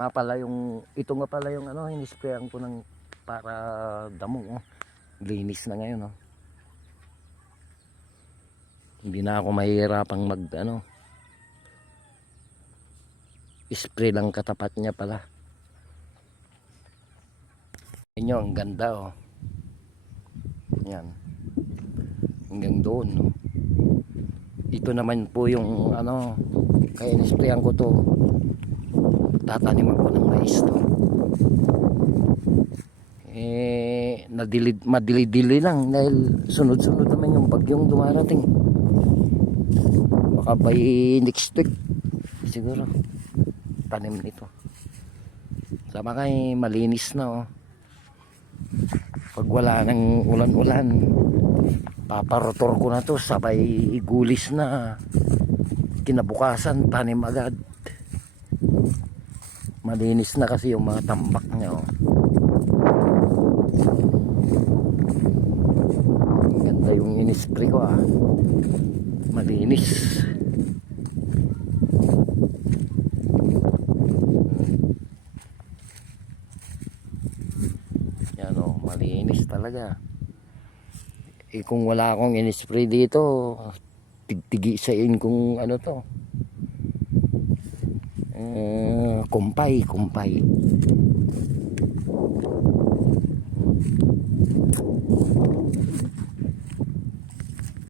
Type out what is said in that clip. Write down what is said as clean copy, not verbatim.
Pala yung, ito nga pala yung ano, inisprayan ko ng para damo. Oh. Linis na ngayon. Oh. Hindi na ako mahihirapang mag ano, spray lang katapat niya pala. Inyo, ang ganda oh. Yan. Hanggang doon. Oh. Ito naman po yung ano, kaya inisprayan ko to. Tataniman ko ng mais to. Madili-dili lang dahil sunod-sunod naman yung bagyong dumarating. Baka by next week siguro tanim nito. Sama kay malinis na oh. Pag wala nang ulan-ulan, paparotor ko na to, sabay igulis na. Kinabukasan tanim agad. Malinis na kasi yung mga tambak niya oh. Ganda yung inispray ko ah. Malinis. Yan oh, malinis talaga. Eh kung wala akong inispray dito, tigtigisain kung ano to. Kumpay.